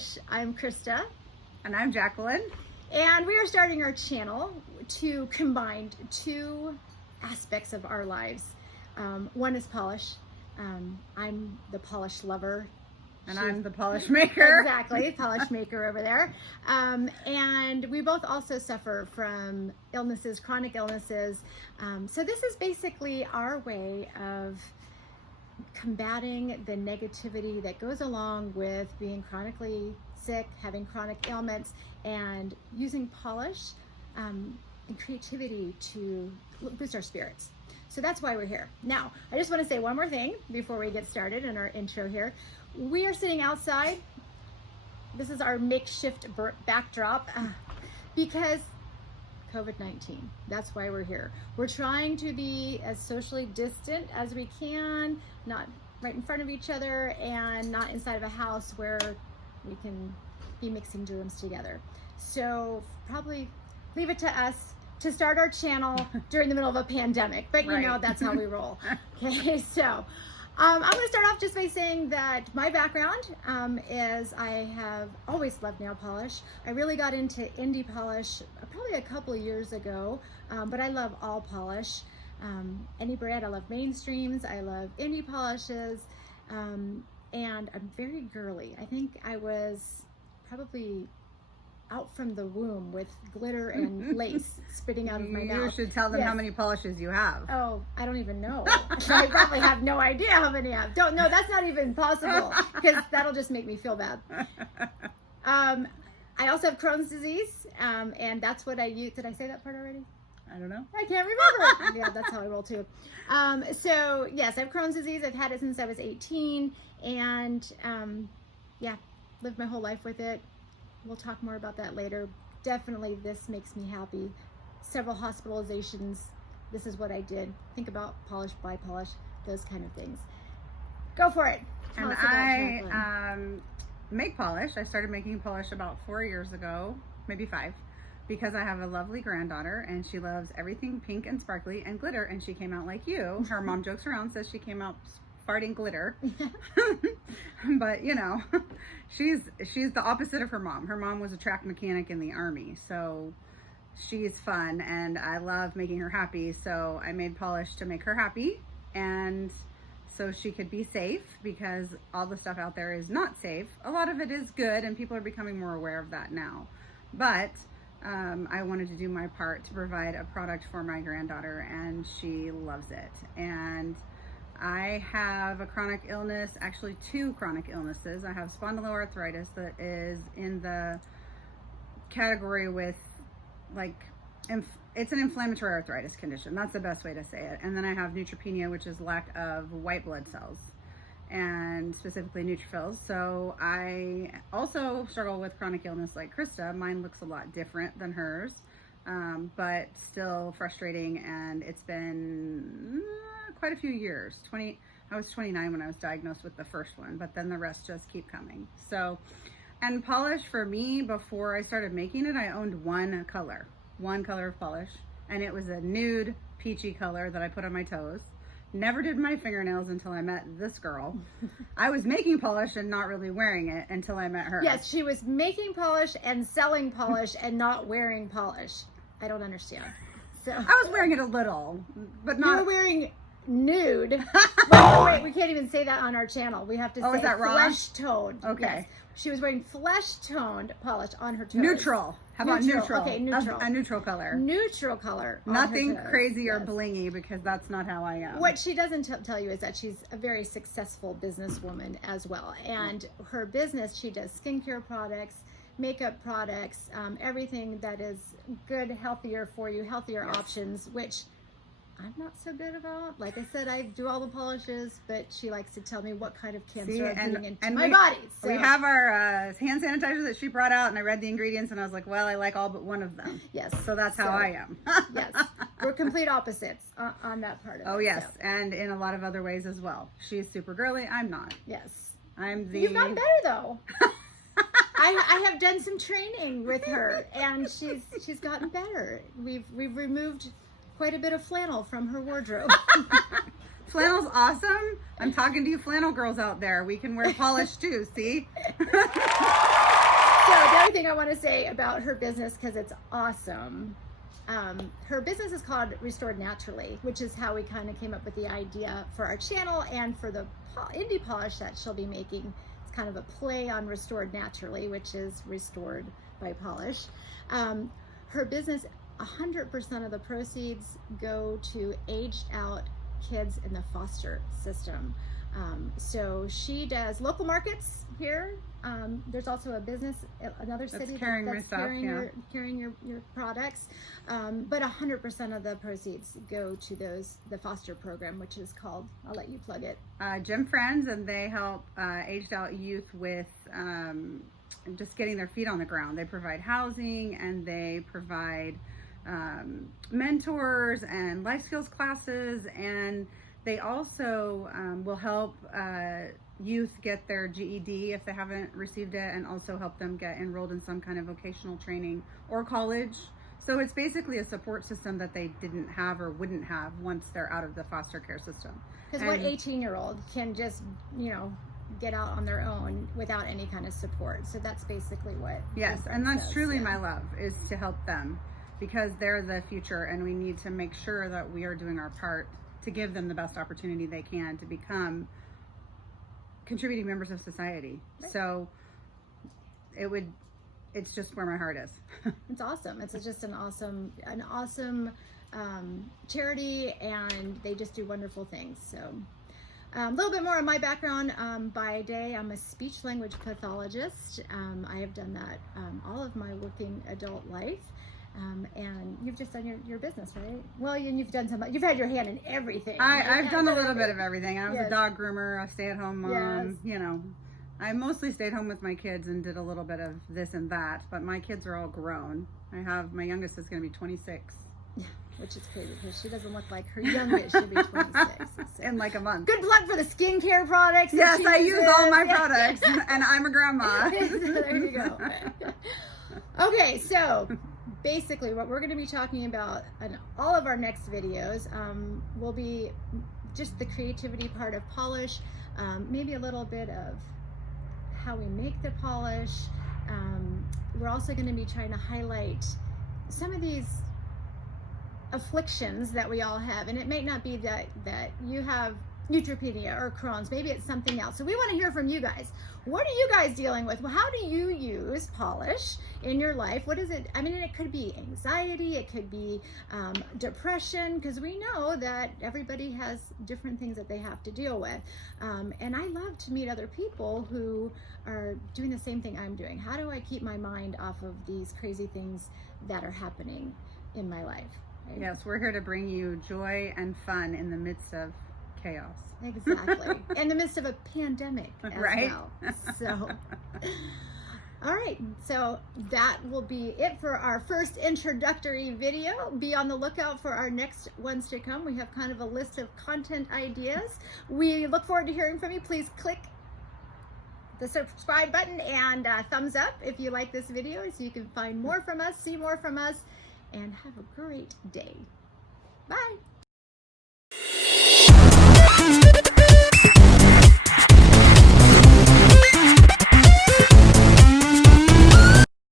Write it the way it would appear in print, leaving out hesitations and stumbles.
Polish. I'm Krista. And I'm Jacqueline. And we are starting our channel to combine two aspects of our lives. One is polish. I'm the polish lover. And I'm the polish maker. Exactly, polish maker over there. And we both also suffer from illnesses, chronic illnesses. So this is basically our way of combating the negativity that goes along with being chronically sick, having chronic ailments, and using polish and creativity to boost our spirits. So that's why we're here. Now, I just want to say one more thing before we get started in our intro here. We are sitting outside. This is our makeshift backdrop because COVID-19. That's why we're here. We're trying to be as socially distant as we can, not right in front of each other and not inside of a house where we can be mixing germs together. So probably leave it to us to start our channel during the middle of a pandemic, but you know, that's how we roll. Okay, so I'm going to start off just by saying that my background is I have always loved nail polish. I really got into indie polish probably a couple of years ago, but I love all polish. Any brand. I love mainstreams. I love indie polishes, and I'm very girly. I think I was probably out from the womb with glitter and lace spitting out of my mouth. You should tell them how many polishes you have. Oh, I don't even know. I probably have no idea how many I have. Don't know. That's not even possible because that'll just make me feel bad. I also have Crohn's disease, and that's what I use. Did I say that part already? I don't know. I can't remember. Yeah, that's how I roll too. So yes, I have Crohn's disease. I've had it since I was 18, and yeah, lived my whole life with it. We'll talk more about that later. Definitely this makes me happy. Several hospitalizations. This is what I did. Think about polish, buy polish, those kind of things. Go for it. And I make polish. I started making polish about 4 years ago, maybe 5, because I have a lovely granddaughter and she loves everything pink and sparkly and glitter, and she came out like you. Her mom jokes around, says she came out farting glitter. But you know, she's the opposite of her mom. Her mom was a track mechanic in the Army, so she's fun and I love making her happy. So I made polish to make her happy and so she could be safe, because all the stuff out there is not safe. A lot of it is good and people are becoming more aware of that now, but I wanted to do my part to provide a product for my granddaughter, and she loves it. And I have a chronic illness, actually 2 chronic illnesses. I have spondyloarthritis that is in the category with it's an inflammatory arthritis condition. That's the best way to say it. And then I have neutropenia, which is lack of white blood cells, and specifically neutrophils. So I also struggle with chronic illness like Krista. Mine looks a lot different than hers, but still frustrating, and it's been quite a few years. I was 29 when I was diagnosed with the first one, but then the rest just keep coming. So, and polish for me, before I started making it, I owned one color of polish, and it was a nude peachy color that I put on my toes. Never did my fingernails until I met this girl. I was making polish and not really wearing it until I met her. Yes, she was making polish and selling polish and not wearing polish. I don't understand. So I was wearing it a little, but not. You were wearing nude. Wait, we can't even say that on our channel. We have to say is that wrong? flesh toned. Okay. Yes. She was wearing flesh toned polish on her toes. Neutral. How about neutral? Okay, neutral. A neutral color. Neutral color. Nothing crazy or blingy, because that's not how I am. What she doesn't tell you is that she's a very successful businesswoman as well. And her business, she does skincare products, makeup products, everything that is good, healthier for you, healthier options, which I'm not so good about. Like I said, I do all the polishes, but she likes to tell me what kind of cancer I'm putting into my body. So we have our hand sanitizer that she brought out, and I read the ingredients, and I was like, well, I like all but one of them. Yes. So that's how I am. Yes. We're complete opposites on that part of it. Oh, yes. So. And in a lot of other ways as well. She's super girly. I'm not. Yes. You've gotten better, though. I have done some training with her, and she's gotten better. We've removed quite a bit of flannel from her wardrobe. Flannel's awesome. I'm talking to you flannel girls out there. We can wear polish too, see? the other thing I want to say about her business, because it's awesome. Her business is called Restored Naturally, which is how we kind of came up with the idea for our channel and for the indie polish that she'll be making. It's kind of a play on Restored Naturally, which is restored by polish. Her business, 100% of the proceeds go to aged out kids in the foster system. So she does local markets here. There's also a business, another city that's carrying your products. But 100% of the proceeds go to the foster program, which is called, I'll let you plug it. Gym Friends, and they help aged out youth with just getting their feet on the ground. They provide housing, and they provide mentors and life skills classes, and they also will help youth get their GED if they haven't received it, and also help them get enrolled in some kind of vocational training or college. So it's basically a support system that they didn't have or wouldn't have once they're out of the foster care system. Because what 18-year-old can just, get out on their own without any kind of support? So that's basically what. Yes, and that's truly my love, is to help them, because they're the future, and we need to make sure that we are doing our part to give them the best opportunity they can to become contributing members of society. Right. So it's just where my heart is. It's awesome. It's just an awesome charity, and they just do wonderful things. So a little bit more on my background. By day, I'm a speech language pathologist. I have done that all of my working adult life. And you've just done your business, right? Well, you've had your hand in everything. I've done a little bit of everything. I was a dog groomer, a stay-at-home mom. Yes. I mostly stayed home with my kids and did a little bit of this and that, but my kids are all grown. My youngest is going to be 26. Yeah, which is crazy because she doesn't look like her youngest. She'll be 26. So. In like a month. Good luck for the skincare products. Yes, I use all my products, and I'm a grandma. There you go. Okay, so basically what we're going to be talking about in all of our next videos will be just the creativity part of polish, maybe a little bit of how we make the polish. We're also going to be trying to highlight some of these afflictions that we all have, and it may not be that you have neutropenia or Crohn's, maybe it's something else. So we want to hear from you guys. What are you guys dealing with? Well, how do you use polish in your life? What is it? I mean, it could be anxiety, it could be depression, because we know that everybody has different things that they have to deal with. And I love to meet other people who are doing the same thing I'm doing. How do I keep my mind off of these crazy things that are happening in my life? Right? Yes, we're here to bring you joy and fun in the midst of chaos. Exactly. In the midst of a pandemic as well. So, all right. So that will be it for our first introductory video. Be on the lookout for our next ones to come. We have kind of a list of content ideas. We look forward to hearing from you. Please click the subscribe button and thumbs up if you like this video, so you can find more from us, see more from us, and have a great day. Bye.